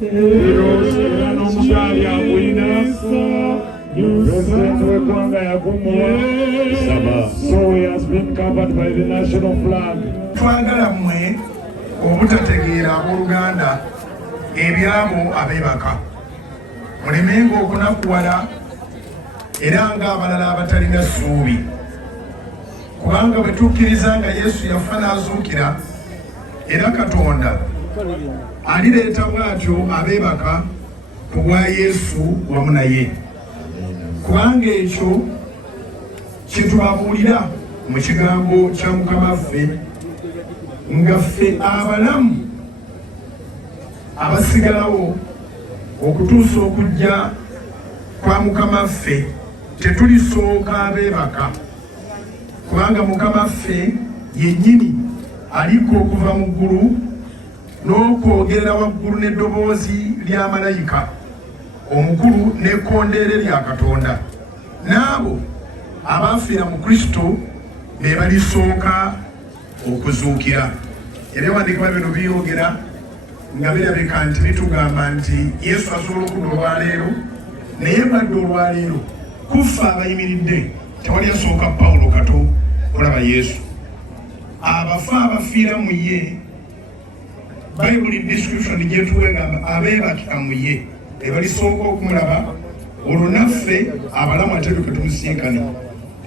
n'omukyali agwinasa President w'eggwanga yagumuwa. So he has been covered by the national flag. Twagala mmwe obutategeera abooluganda ebyabo abeebaka mulemenga okunakuwala era ng'abalala abatalina ssuubi kubanga bwe tukkiriza nga Yesu yafa n'azuukira era Katonda alireeta bw'atyo abeebaka ku bwa Yesu wamu naye kubanga ekyo kye tubabuulira mu kigambo kya Mukama ffe nga ffe abalamu abasigalawo okutuusa okujja kwa Mukama ffe tetulisooka abeebaka kubanga Mukama ffe yennyini aliko okuva mu ggulu n'okwogerera waggulu n'eddoboozi lya malayika omukulu n'ekkondeere lya Katonda n'abo abaafiira mu Kristo be balisooka okuzuukira. Era ewandiikibwa bino byogera nga birabika nti bitugamba nti Yesu asobola okudda olwaleero naye badde olwaleero kufa abayimiridde tewali asooka Pawulo Kato kulaba Yesu. Abafa abafiira mu ye Bible description gyetuwa egamba abeebakira mu ye ebalisooka okumulaba olwo naffe abalamu ate tuke tumusinkane.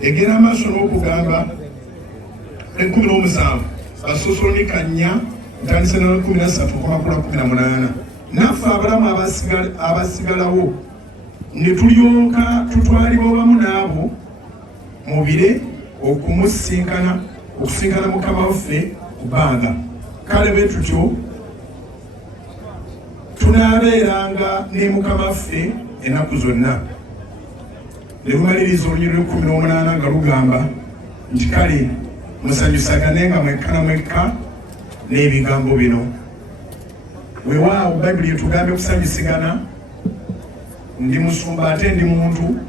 Egera amaaso n'okugamba 17 Basosolonika 4 ntandise na 13:18 naffe abalamu abasigalawo ne tulyoka tutwalibwa wamu n'abo mubire okusinkana Mukama waffe ku bbanga. Kale bwe tutyo tunaabeeranga ne Mukama waffe ennaku zonna. Ne lumaliriza olunyiriri 18 nga lugamba nti kale musanyusaganenga mwekka na mwekka n'ebigambo bino. Weewaawo Bayibuli yetugambe kusanyusigana. Ndi musumba ate ndi muntu.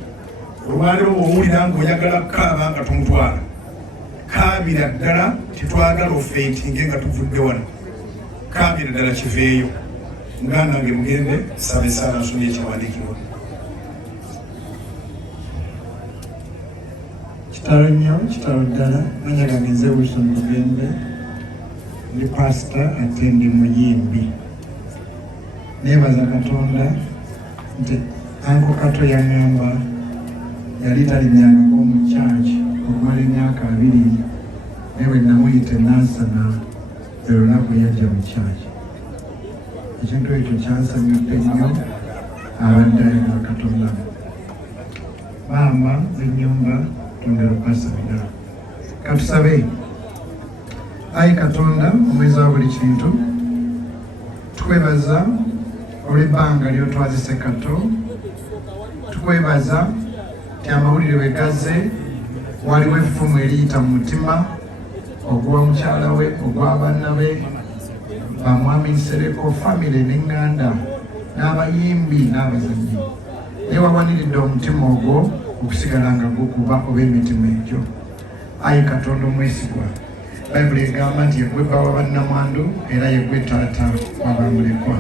Olwaleero bw'owulira ng'oyagala kukaaba nga tomutwala. Kaabira ddala tetwagala ofentinge nga tuvudde wano. Kaabira ddala kiveeyo. Mugandange mugende sabe sana nsomye ekyawandiikibwa. Kitalo nnyo, kitalo ddala, manya gange nze Wilson Bugembe, ndi pasita ate ndi muyimbi. Neebaza Katonda nti Anko Kato yaŋŋamba yali talinnyangako mu kyaki okumala emyaka 2 naye bwe namuyita nansana buli lunaku yajja mu kyaki. Ekintu ekyo kyansanyusa nnyo abadde ayagala Katonda. Maama z'ennyumba tongera okubasabira. Katusabe. Ayi Katonda omwezi wa buli kintu tukwebaza olw'ebbanga ly'otwazise Kato. Tukwebaza ti amawulire bwe gazze waliwo effumu eriyita mu mutima ogwa mukyala we ogwa banna be bamwami Nsereko famire n'eŋŋanda n'abayimbi n'abazannyi. Naye wawaniridde omutima ogwo okusigala nga gukuba oba emitima egyo. Ayi Katonda omwesigwa, Bayibuli egamba nti yegwe bba wa bannamwandu era yegwe taata w'abamulekwa.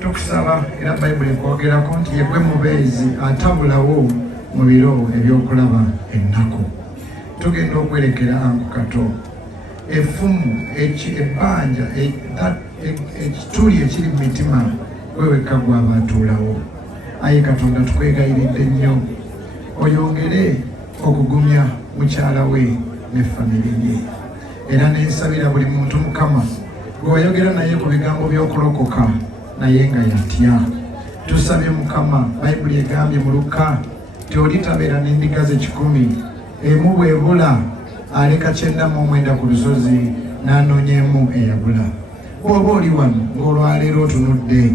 Tukusaba era Bayibuli ekwogerako nti yegwe mubeezi atabulawo mu biro ebyokulaba ennaku. Tugenda okwerekera Anko Kato effumu ebbanja ekituli ekiri mu mitima wewekka gwaba atuulawo. Ayi Katonda tukwegayiridde nnyo oyongere okugumya mukyala we ne famire ye era nensabira buli muntu Mukama gw'oyogera naye ku bigambo by'okulokoka naye nga yatya. Tusabye Mukama, Bayibuli egambye mu Luka ti olitabeera n'endiga ze 100 emu bw'ebula aleka 99 ku lusozi n'anoonyemu eyabula. Bw'oba oli wano ng'olwaleero otunudde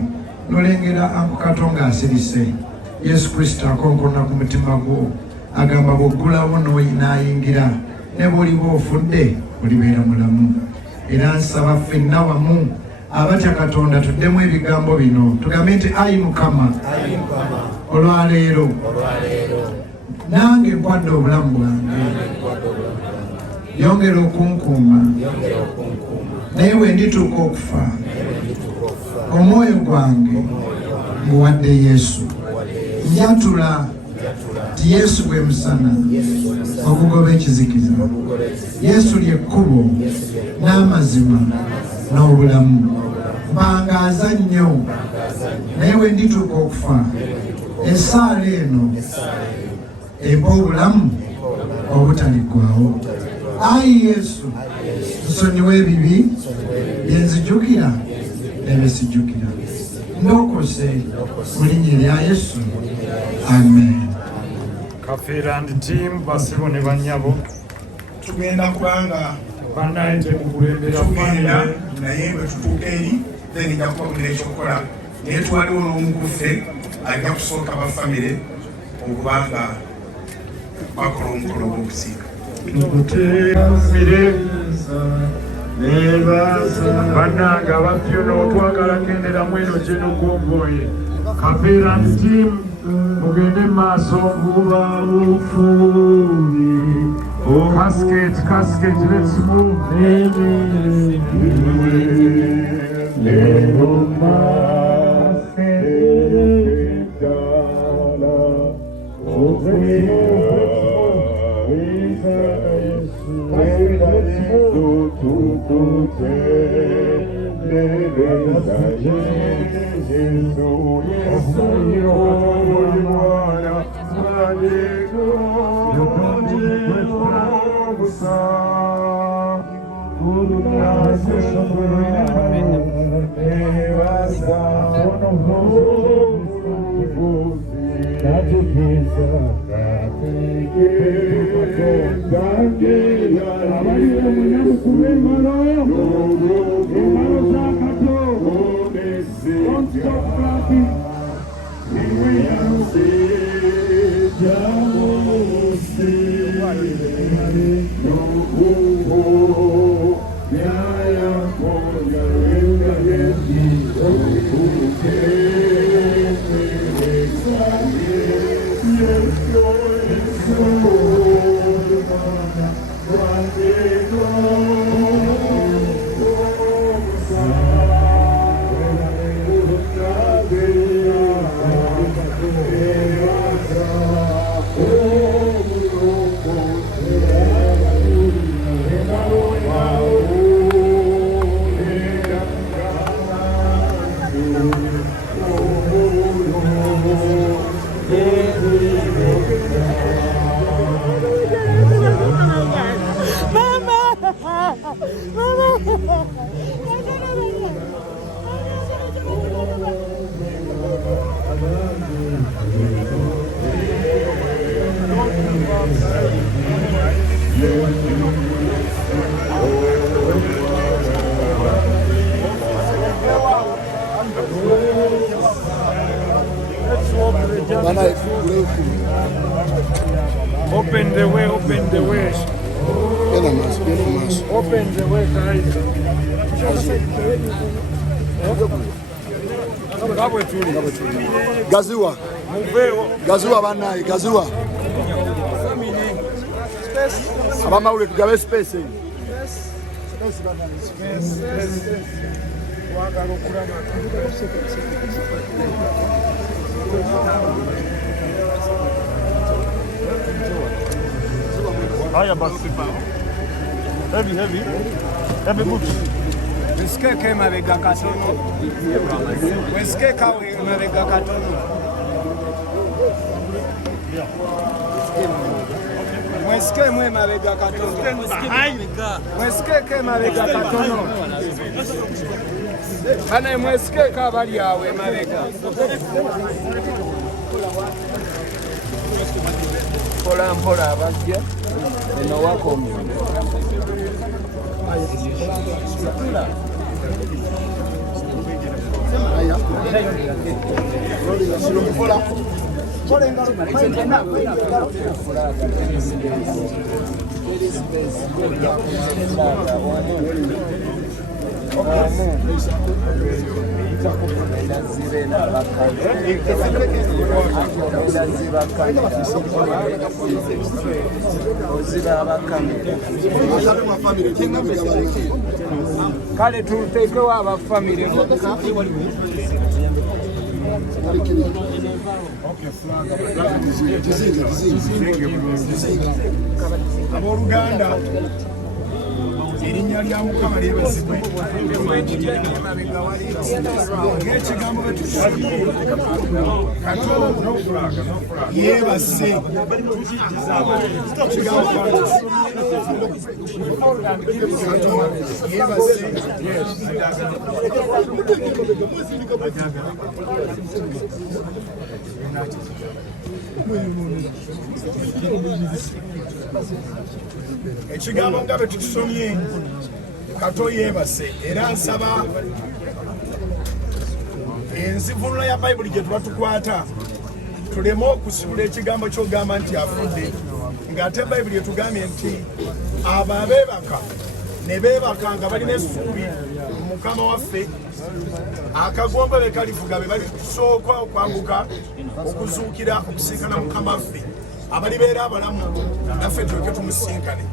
n'olengera Anko Kato ng'asirise, Yesu Kristo akonkona ku mutima gwo agamba bw'oggulawo n'ayingira ne bw'oliba ofudde olibeera mulamu. Era nsaba ffenna wamu abatya Katonda tuddemu ebigambo bino tugambe nti ayi Mukama olwaleero nange nkwadde obulamu bwange yongera okunkuuma naye bwe ndituuka okufa omwoyo gwange nguwadde Yesu. Njatula ti Yesu gwe musana ogugoba ekizikiza. Yesu ly'ekkubo n'amazima n'obulamu. Mpangaaza nnyo naye bwe ndituuka okufa essaala eno empa obulamu obutaliggwaawo. Ayi Yesu, nsonyiwa ebibi bye nzijjukira ne bye sijjukira. Ndokose mu linnya erya Yesu, amen. Kafeera and team basibo ne bannyabo tugenda kubanga bannaye temukulembera tugenda naye bwe tutuuka eri then nja kubabulira ekyokukola naye twaliwo n'omukuffe ajja kusooka bafamire okubanga bakola omukolo gw'okusiiga. tukuteemire bannange abafyuno twagala genderamu eno gyenogomboye. Kafeera and team mugende maaso. Casket, let's move. Open the way, open the way. Open the way, guys. Gaziwa. Gaziwa banayi, gaziwa. Abamawule tugabe space. Haya basi. Heavy boots. Weskeke mabega katono. Weskeka mabega katono. Mweske mwe mabega katono. Mweskeke mabega katono. Bana mweskeka bali yawe mabega. Pola mpola abajja. Eno wako myo. Kale tuteekewo abafamire abooluganda erinnya lya Mukama lyebazibwe ng'ekigambo bwe tusomye Kato yeebase ekigambo nga bwe tukisomye Kato yeebase era nsaba enzivunula ya Bayibuli gye tuba tukwata tuleme okusibula ekigambo ky'ogamba nti afudde ng'ate Bayibuli etugambye nti abo abeebaka ne beebaka nga balina essuubi mu Mukama waffe akagomba be kalivuga be balisooka okwambuka okuzuukira okusinkana Mukama waffe abalibeera abalamu naffe tuleke tumusinkane.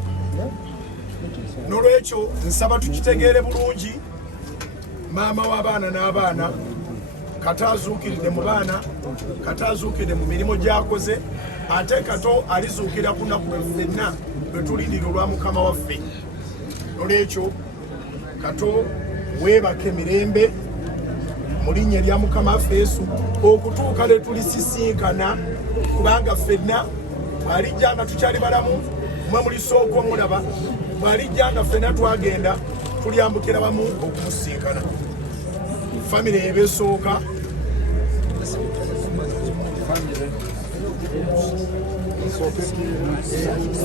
N'olwekyo nsaba tukitegeere bulungi maama w'abaana n'abaana Kato azuukiridde mu baana, Kato azuukiridde mu mirimu gy'akoze, ate Kato alizuukira ku nnaku lwe ffenna lwe tulindira olwa Mukama waffe. N'olwekyo Kato weebake mirembe mu linnya lya Mukama waffe Yesu okutuuka lwe tulisisinkana, kubanga ffenna bw'alijja nga tukyali balamu mwe mulisooka omulaba, bw'alijja nga ffenna twagenda tulyambukira bamu okumusinkana. Family ebesooka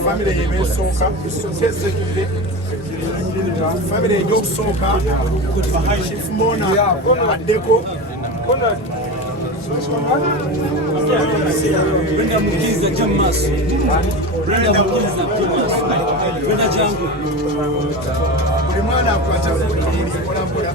family ebesooka tesekire family ejokusooka Chief Mona addeko Brenda Mukiza Jamasu. Brenda Mukiza Jamasu. Brenda Jangu. buli mwana akwata mpolampola.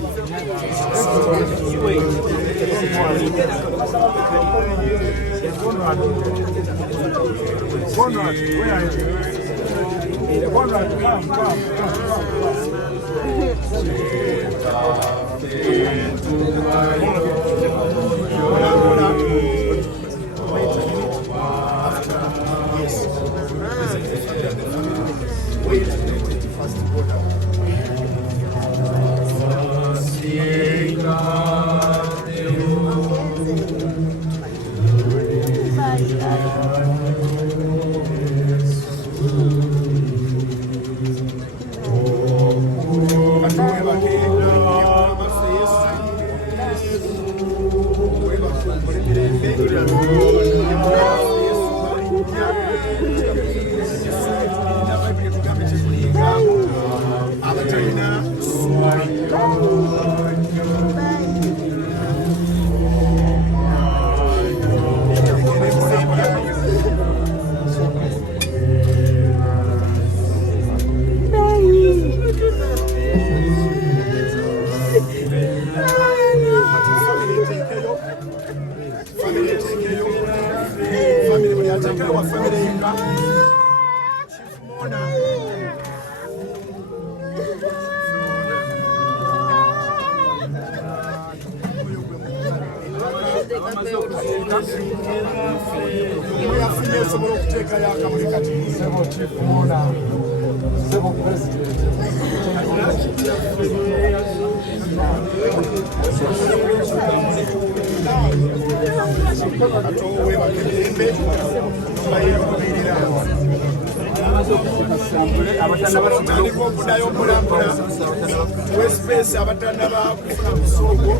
Space abatanda ba kufuna busogo